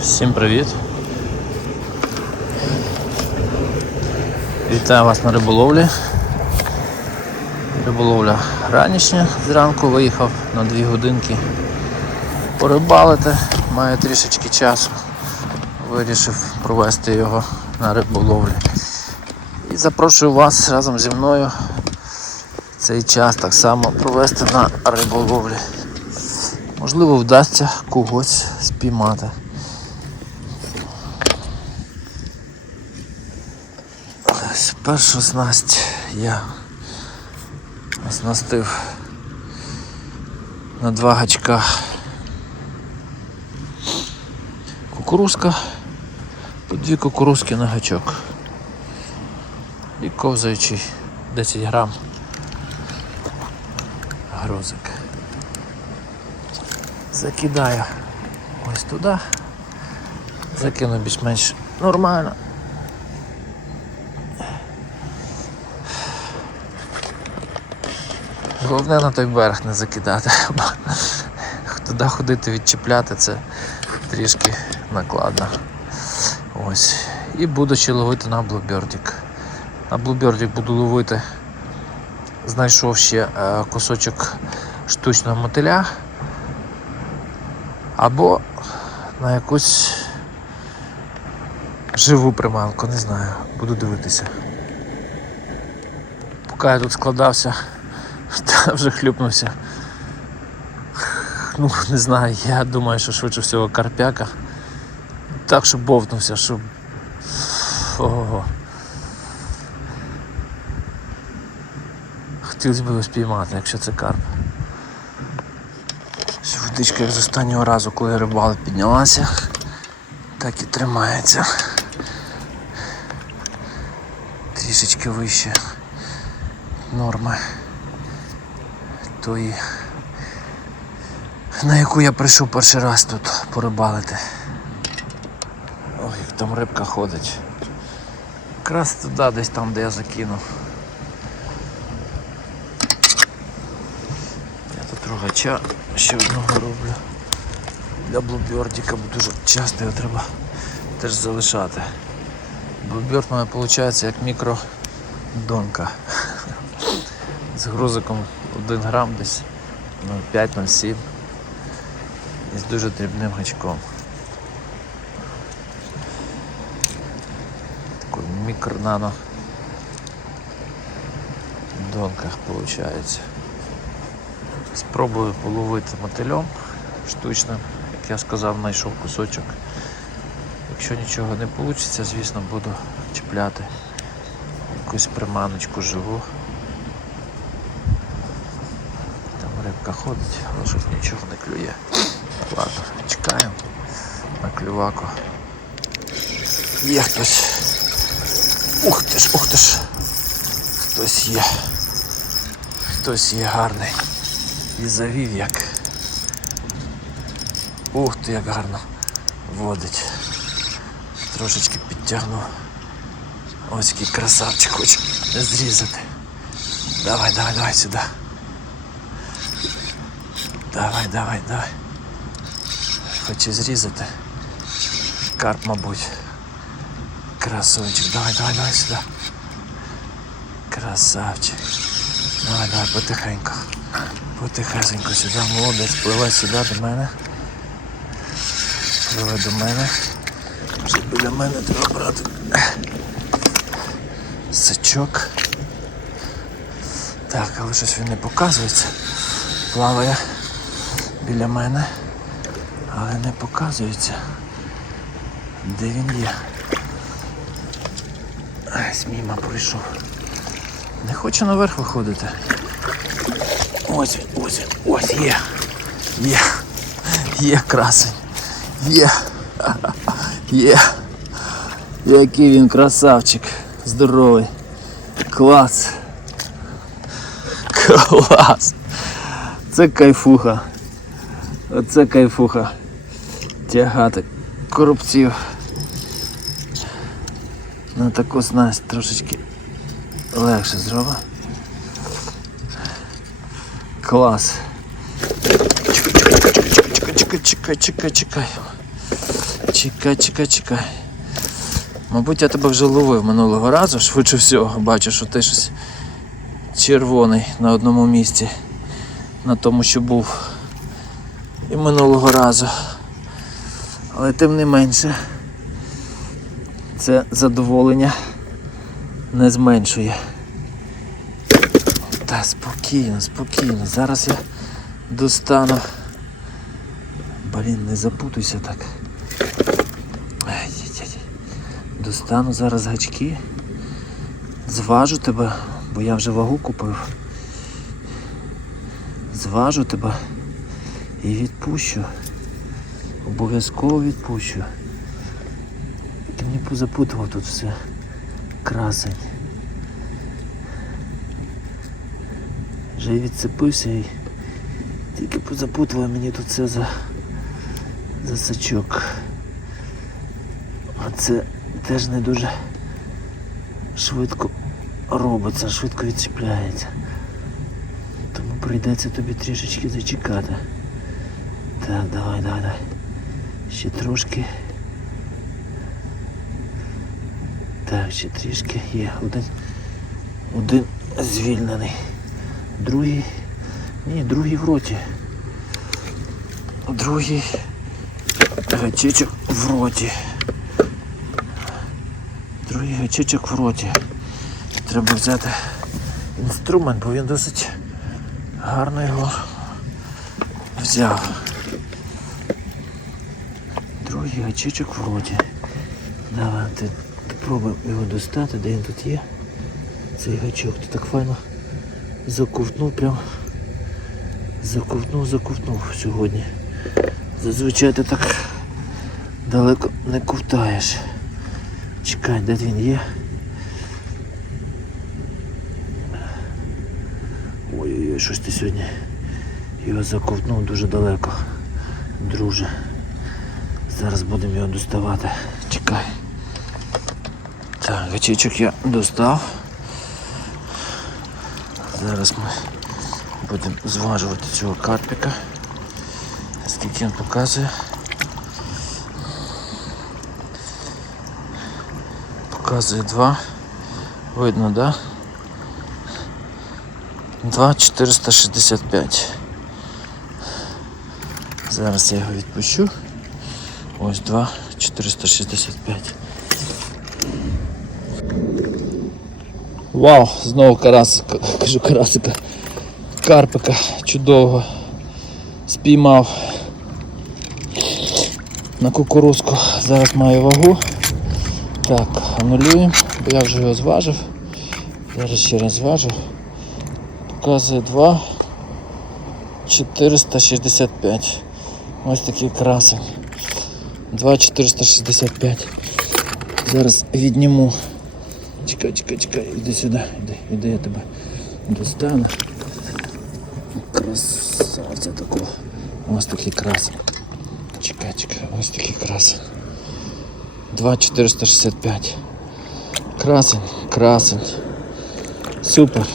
Всім привіт. Вітаю вас на риболовлі. Риболовля ранішня, зранку виїхав на 2 годинки порибалити, маю трішечки часу. Вирішив провести його на риболовлі. І запрошую вас разом зі мною цей час так само провести на риболовлі. Можливо, вдасться когось спіймати. Ось Першу снасть я оснастив на два гачка кукурузка, по дві кукурузки на гачок і ковзаючий 10 грам грозик. Закидаю ось туди, закину більш-менш нормально. Головне на той берег не закидати. Туди ходити відчіпляти це трішки накладно. Ось. І буду ще ловити на блубердік. На блубердік буду ловити. Знайшов ще е, кусочок штучного мотиля. Або на якусь живу приманку, не знаю, буду дивитися. Поки я тут складався, та вже хлюпнувся. Ну, не знаю, я думаю, що швидше всього карпяка. Так, щоб бовтнувся, щоб. Ого. Хотілося б його спіймати, якщо це карп. Що Водичка як з останнього разу, коли рибали піднялася, так і тримається. Трішечки вище норми тої, на яку я прийшов перший раз тут порибалити. Ой, як там рибка ходить. Якраз туди, десь там, де я закинув. Я тут рогача ще одного роблю. Для блубердіка, бо дуже часто його треба теж залишати. Блуберд у мене виходить як мікродонка. З грузиком 1 грам десь 0,5-0,7 і з дуже дрібним гачком. Такий мікро-нано донках виходить. Спробую половити мотильом штучним, як я сказав, знайшов кусочок. Якщо нічого не вийде, звісно, буду чіпляти якусь приманочку живу. Там ходить, але щось нічого не клює. Ладно, чекаємо на клюваку. Є хтось. Ух ти ж, ух ти ж. Хтось є. Хтось є гарний. І завів як. Ух ти, як гарно водить. Трошечки підтягнув. Ось який красавчик хочу зрізати. Давай, давай, давай сюди. Давай, давай, давай. Хочу зрізати. Карп, мабуть. Красавчик. Давай, давай, давай сюди. Красавчик. Давай, давай, потихеньку. Потихесенько сюди, молодець, пливе сюди до мене. Пливе до мене. Вже біля мене треба брати. Сачок. Так, але щось він не показується. Плаває біля мене, але не показується. Де він є? Ась, міма пройшов. Не хоче наверх виходити. Ось, він, ось, він, ось є. Є. Є красень. Є. Є. Який він красавчик. Здоровий. Клас. Клас. Це кайфуха. Оце кайфуха. Тягати коробців. На таку снасть трошечки легше зробить. Клас. Чекай, чекай, чекай, чекай. Чекай, чекай, чекай. Мабуть, я тебе вже ловив минулого разу, швидше всього, бачу, що ти щось червоний на одному місці. На тому, що був і минулого разу. Але тим не менше, це задоволення не зменшує. Та спокійно, спокійно. Зараз я достану. Блін, не запутуйся так. Достану зараз гачки. Зважу тебе, бо я вже вагу купив. Зважу тебе і відпущу. Обов'язково відпущу. Ти мені позапутував тут все. Красень. Вже й відцепився і тільки позапутував мені тут все за, за сачок. А це теж не дуже швидко робиться, швидко відчіпляється. Тому прийдеться тобі трішечки зачекати. Так, давай, давай, давай. Ще трошки. Так, ще трішки є. Один, один звільнений. Другий. Ні, другий в роті. Другий гачечок в роті. Другий гачечок в роті. Треба взяти інструмент, бо він досить гарно його взяв. Гачечок в роті. Давай, ти пробуй його достати, де він тут є. Цей гачок. Ти так файно заковтнув прям. Заковтнув, заковтнув сьогодні. Зазвичай ти так далеко не ковтаєш. Чекай, де він є? Ой-ой-ой, щось ти сьогодні його заковтнув дуже далеко, друже. Зараз будемо його доставати. Чекай. Так, гачечок я достав. Зараз ми будемо зважувати цього карпіка. Скільки він показує. Показує 2. Видно, да? 2,465. Зараз я його відпущу. Ось 2,465. Вау, знову карасика, кажу карасика, карпика чудового спіймав на кукурузку. Зараз маю вагу. Так, анулюємо, бо я вже його зважив. Зараз ще раз зважу. Показує 2 465. Ось такий красень. 2,465. Зараз відніму. Чекай, чекай, чекай, іди сюди, іди, іди, я тебе достану. Красавця такого. Ось такий красень. Чекай, чекай, ось такий красень. 2,465. Красень, красень. Супер.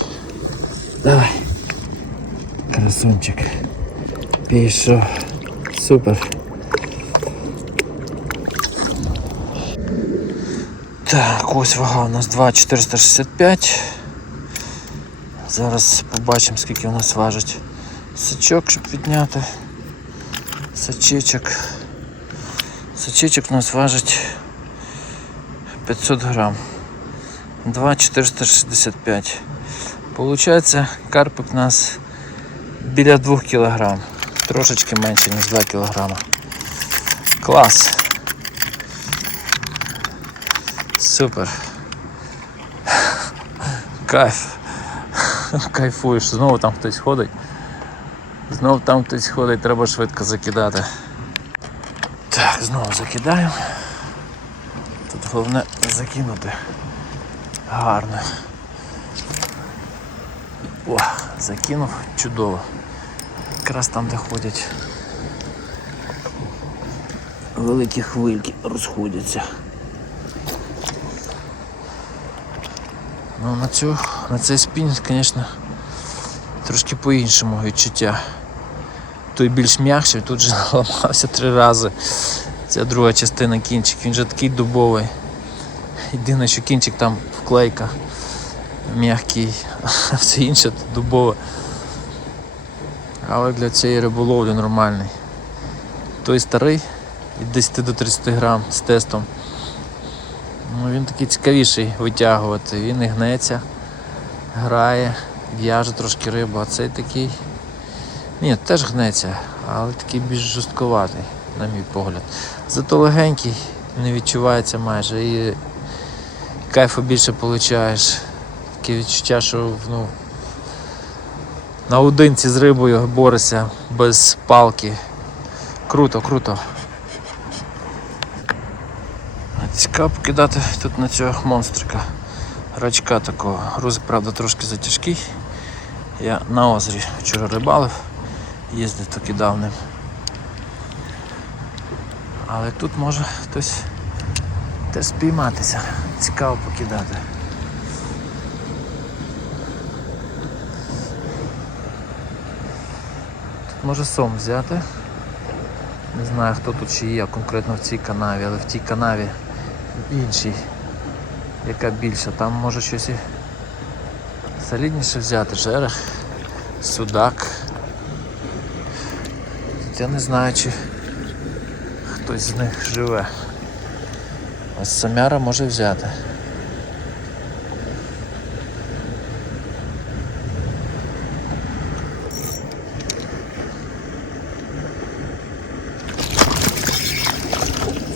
Давай. Красунчик. Пішов. Супер. Так, ось вага у нас 2,465. Зараз побачимо, скільки у нас важить сачок, щоб підняти. Сачечок. Сачечок у нас важить 500 грам. 2,465. Получається, карпик у нас біля 2 кг. Трошечки менше, ніж 2 кг. Клас. Супер. Кайф. Кайфуєш, знову там хтось ходить. Знову там хтось ходить, треба швидко закидати. Так, знову закидаю. Тут головне закинути гарно. О, закинув чудово. Якраз там, де ходять великі хвильки розходяться. Ну на цю, на цей спінінг, звісно, трошки по-іншому відчуття. Той більш м'якший, тут же ламався три рази. Ця друга частина кінчик, він же такий дубовий. Єдине, що кінчик там вклейка м'який, а все інше то дубове. Але для цієї риболовлі нормальний. Той старий від 10 до 30 грам з тестом. Ну, він такий цікавіший витягувати. Він і гнеться, грає, в'яже трошки рибу, а цей такий. Ні, теж гнеться, але такий більш жорстковатий, на мій погляд. Зато легенький, не відчувається майже і кайфу більше получаєш. Таке відчуття, що ну, наодинці з рибою борешся без палки. Круто, круто. Цікаво покидати тут на цього монстрика. Рачка такого. Грузик, правда, трошки затяжкий. Я на озері вчора рибалив, їздив, то кидав ним. Але тут може хтось теж спійматися. Цікаво покидати. Тут може сом взяти. Не знаю хто тут ще є конкретно в цій канаві, але в тій канаві іншій, яка більша, там може щось і солідніше взяти, жерех, судак. Я не знаю, чи хтось з них живе. Ось самяра може взяти.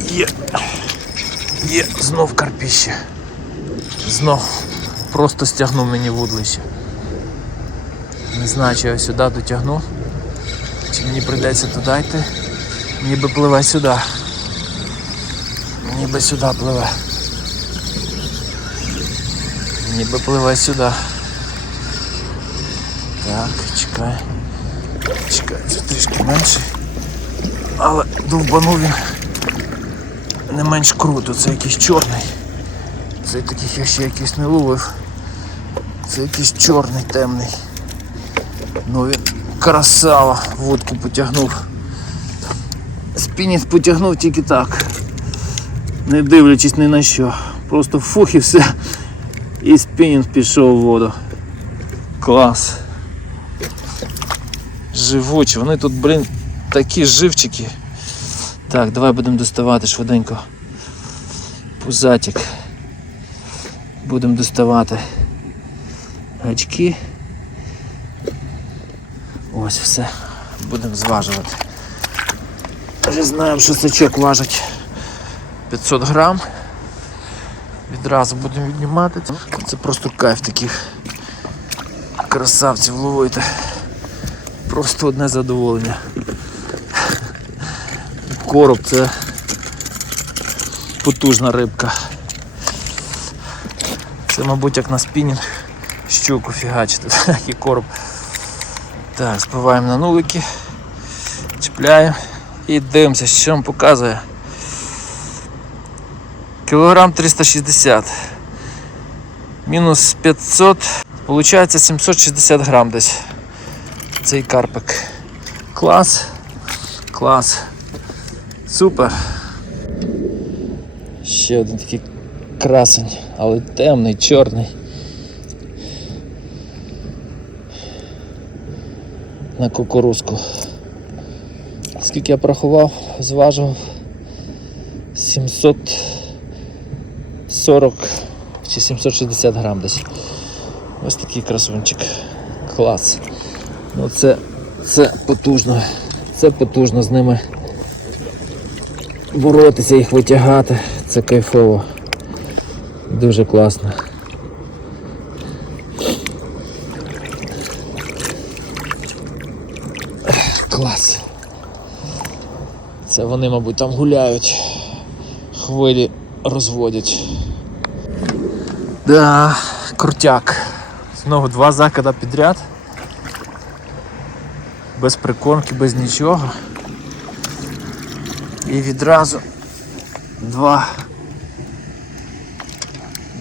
Є. Є, знов карпіще. Знов. Просто стягнув мені вудлище. Не знаю, чи я сюди дотягну. Чи мені прийдеться туди йти. Ніби пливе сюди. Ніби сюди пливе. Ніби пливе сюди. Так, чекай. Чекай, це трішки менше. Але довбанув він не менш круто, це якийсь чорний. Це таких я ще якийсь не ловив. Це якийсь чорний темний. Ну він красава, водку потягнув. Спінінг потягнув тільки так. Не дивлячись ні на що. Просто фух і все. І спінінг пішов у воду. Клас. Живучі, вони тут, блін, такі живчики. Так, давай будемо доставати швиденько. Пузатик. Будемо доставати гачки. Ось все. Будемо зважувати. Вже знаємо, що сачок важить 500 грам. Відразу будемо віднімати. Це просто кайф таких красавців ловити. Просто одне задоволення. Короб це потужна рибка. Це, мабуть, як на спінінг щуку фігачити, такий короб. Так, спиваємо на нулики, чіпляємо і дивимося, що він показує. Кілограм 360. Мінус 500. Получається 760 грам десь. Цей карпик. Клас. Клас. Супер. Ще один такий красень, але темний, чорний. На кукурузку. Скільки я порахував, зважив 740 чи 760 грам десь. Ось такий красунчик. Клас. Ну це, це потужно. Це потужно з ними боротися, їх витягати. Це кайфово. Дуже класно. Клас. Це вони, мабуть, там гуляють. Хвилі розводять. Да, крутяк. Знову два закида підряд. Без прикормки, без нічого. І відразу два.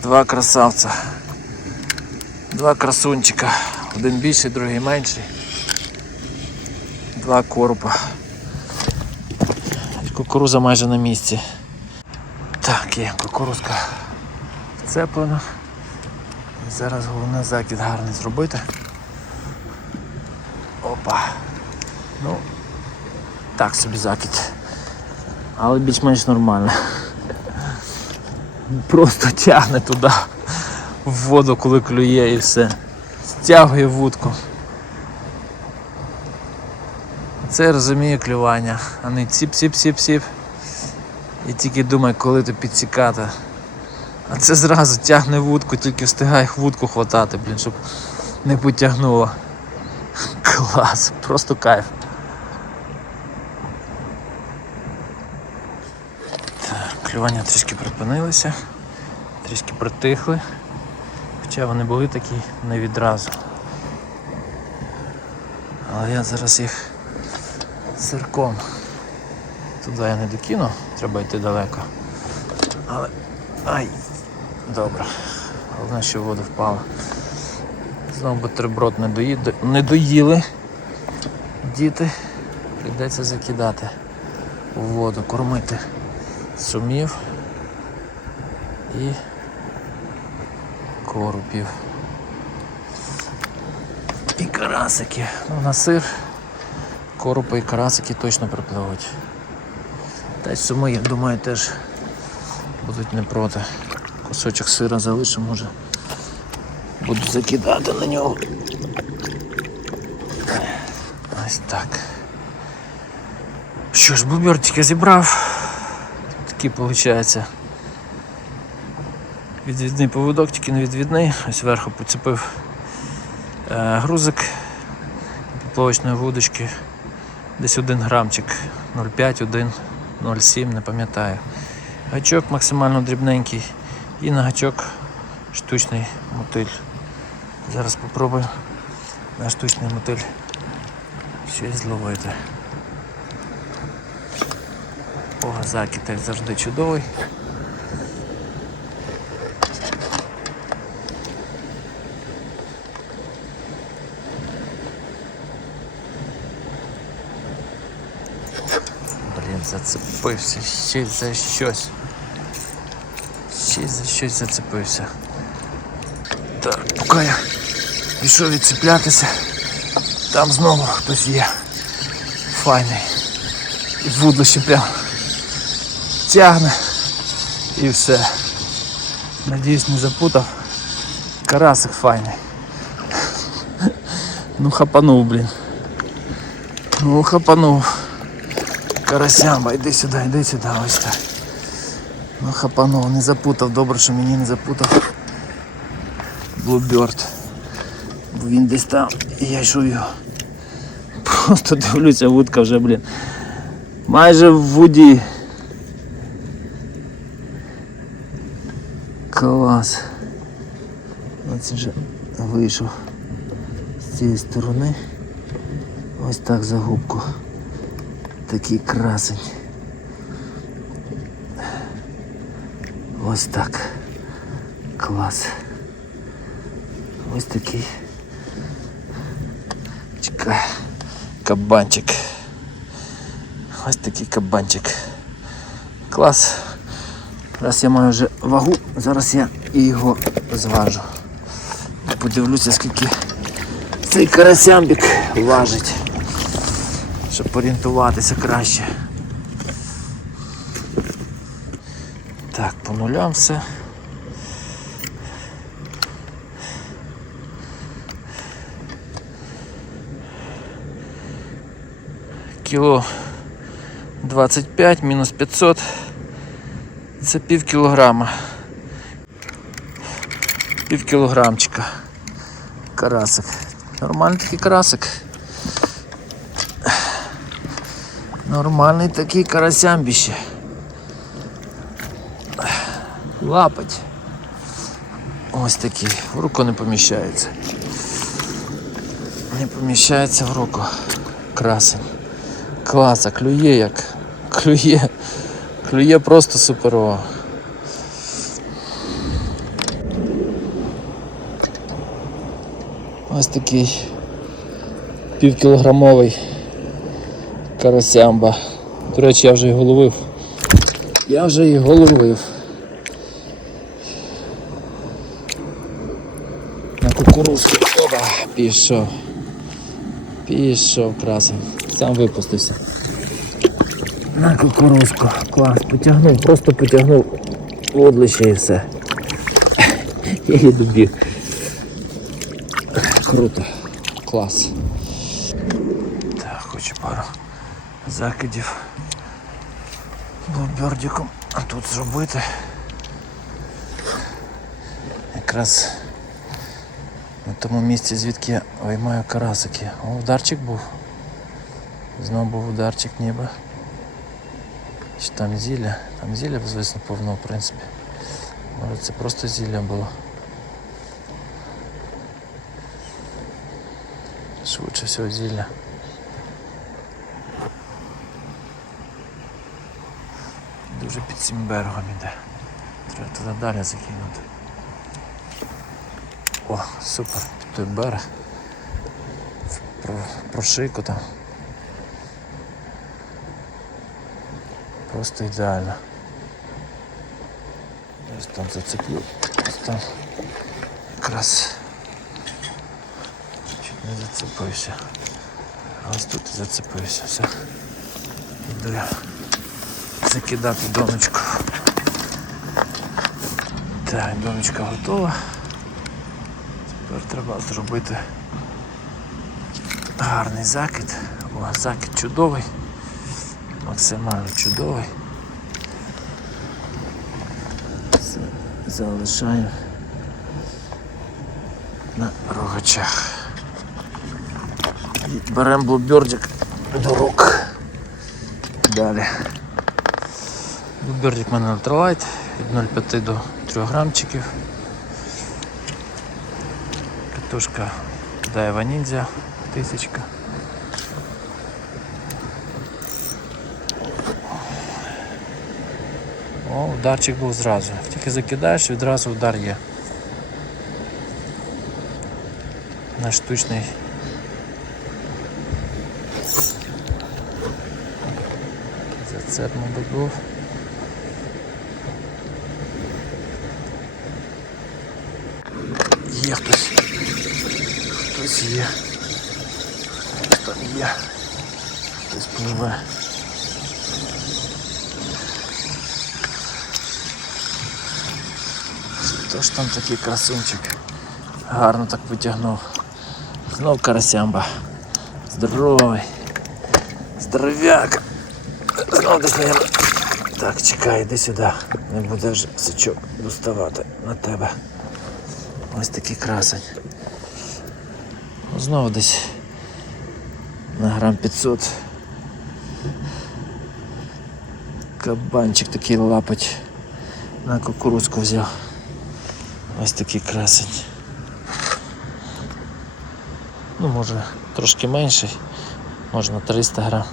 Два красавця. Два красунчика. Один більший, другий менший. Два коропа. Кукуруза майже на місці. Так, є кукурузка вцеплена. І зараз головне закид гарний зробити. Опа. Ну, так собі закид. Але більш-менш нормально. Просто тягне туди в воду, коли клює і все. Стягує вудку. Це я розумію клювання, а не ціп-ціп-ціп-ціп. І тільки думай, коли то підсікати. А це зразу тягне вудку, тільки встигає вудку хватати, блін, щоб не потягнуло. Клас, просто кайф. Так, трішки припинилися, трішки притихли. Хоча вони були такі не відразу. Але я зараз їх сирком. Туди я не докину, треба йти далеко. Але. Ай! Добре. Головне, що в воду впала. Знову бутерброд не, дої... не доїли. Діти. Прийдеться закидати у воду, кормити сумів і корупів. І карасики. Ну, на сир коропи і карасики точно припливуть. Та й суми, я думаю, теж будуть не проти. Кусочок сира залишимо, може. Буду закидати на нього. Ось так. Що ж, бубертика зібрав. Такий виходить. Відвідний поводок, тільки не відвідний. Ось зверху поцепив е, грузик поплавочної вудочки. Десь 1 грамчик 0,5, 1, 0,7, не пам'ятаю. Гачок максимально дрібненький і на гачок штучний мотиль. Зараз спробую на штучний мотиль щось зловити. Закид, як завжди чудовий. Блін, зацепився, ще за щось. Ще за щось зацепився. Так, поки я пішов відцеплятися, там знову хтось є. Файний. І вудло ще прям тягне і все. Надіюсь, не запутав. Карасик файний. Ну хапанув, блін. Ну хапанув. Карасяма, йди сюди, йди сюди, ось так. Ну хапанув, не запутав, добре, що мені не запутав. Блуберт. Бо він десь там і я йшов його. Просто дивлюся, вудка вже, блін. Майже в воді. Клас. Ось вже вийшов з цієї сторони. Ось так за губку. Такий красень. Ось так. Клас. Ось такий. Чекай. Кабанчик. Ось такий кабанчик. Клас. Раз я маю вже вагу, зараз я і його зважу. Подивлюся, скільки цей карасямбік важить щоб орієнтуватися краще. Так, по нулям все. Кіло 25 мінус 500. Це пів кілограма. Пів кілограмчика. Карасик. Нормальний такий карасик. Нормальний такий карасямбіще. Лапать. Ось такий. В руку не поміщається. Не поміщається в руку. Красень. Класа, клює як. Клює. Клює просто суперово. Ось такий півкілограмовий карасямба До речі, я вже його ловив. Я вже його ловив. На кукурузку. Опа, пішов. Пішов красень. Сам випустився. На кукурузку. Клас, потягнув, просто потягнув водлище і все. Я її добіг. Круто. Клас. Так, хочу пару закидів блобердиком тут зробити. Якраз на тому місці, звідки я виймаю карасики. О, ударчик був. Знову був ударчик ніби. Чи там зілля? Там зілля звісно повно, в принципі. Може це просто зілля було. Швидше всього зілля. Дуже під цим берегом іде. Треба туди далі закинути. О, супер, під той берег. Про, прошийку там. Просто ідеально. Ось там зацеплю. Ось там якраз не зацепився. Ось тут зацепився. Все. Іду я закидати донечку. Так, донечка готова. Тепер треба зробити гарний закид. О, закид чудовий. Максимально чудовий. Залишаю на рогачах. І беремо блубердик до рук. Далі. Блубердик в мене ультралайт від 0,5 до 3 грамчиків. Катушка Daiwa Ninja тисячка. О, ударчик був зразу. Тільки закидаєш, відразу удар є. На штучний. Зацеп, мабуть, був. Є хтось. Хтось є. Хтось там є. Хтось пливе. Хто ж там такий красунчик? Гарно так витягнув. Знов карасямба. Здоровий. Здоровяк. Знов десь. Так, чекай, іди сюди. Не буде вже сачок доставати на тебе. Ось такий красень. Знову десь на грам 500. Кабанчик такий лапать. На кукурузку взяв. Ось такий красень. Ну, може, трошки менший, можна 300 грам.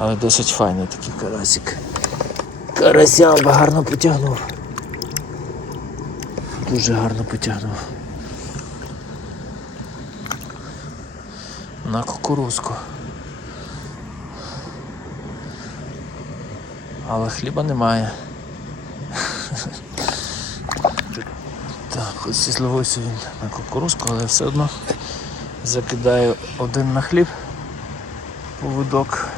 Але досить файний такий карасик. Карасямба гарно потягнув. Дуже гарно потягнув. На кукурузку. Але хліба немає. Так, ось зловився він на кукурузку, але все одно закидаю один на хліб поводок,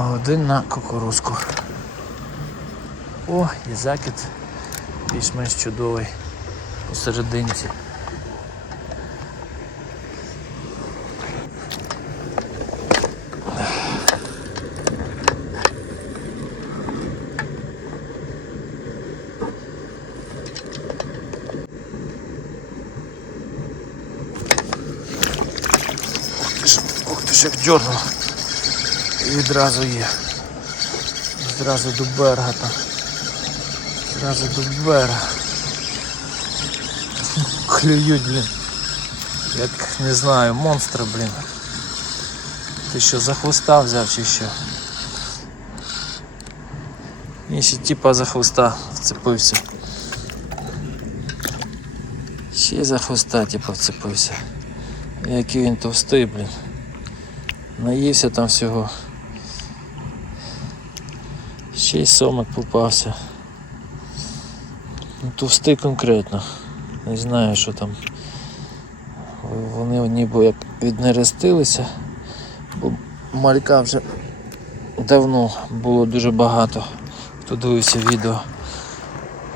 а один на кукурузку. О, і закид більш-менш чудовий посерединці. Ух ти ж як дьорнув. І відразу є. Зразу до берега там. Зразу до берега. Клюють, блін. Як не знаю, монстри, блін. Ти що, за хвоста взяв чи що? Ні, ще типа за хвоста вцепився. Ще за хвоста типа вцепився. Який він товстий, блін. Наївся там всього. Ще й сомик попався. Ну, конкретно. Не знаю, що там. Вони ніби як віднерестилися, бо малька вже давно було дуже багато. Хто дивився відео,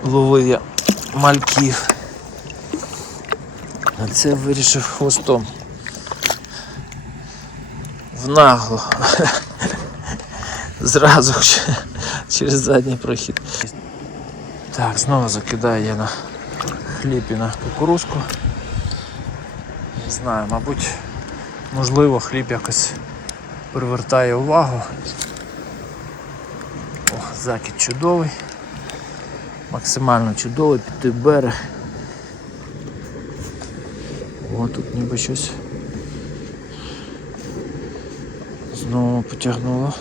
ловив я мальків. А це вирішив хвостом. В нагло. Зразу ч- через задній прохід. Так, знову закидаю я на хліб і на кукурузку. Не знаю, мабуть, можливо, хліб якось привертає увагу. О, закид чудовий. Максимально чудовий під той берег. О, тут ніби щось знову потягнуло.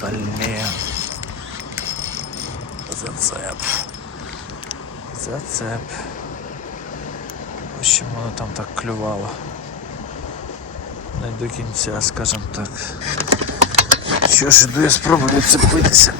Блін. Зацеп. Зацеп. Ось чому воно там так клювало. Не до кінця, скажімо так. Що ж, іду я спробую відцепитися.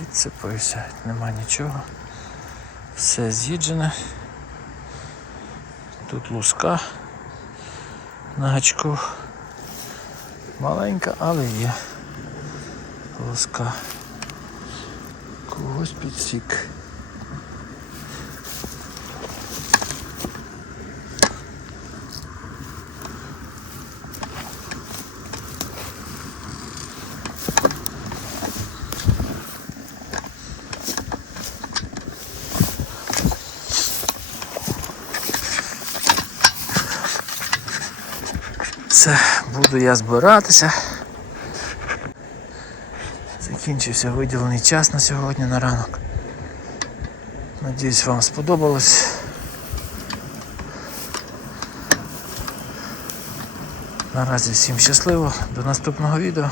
Відцепився, нема нічого. Все з'їджене. Тут луска на гачку. Маленька, але є. Луска. Когось підсік. Все, буду я збиратися. Закінчився виділений час на сьогодні на ранок. Надіюсь, вам сподобалось. Наразі всім щасливо, до наступного відео.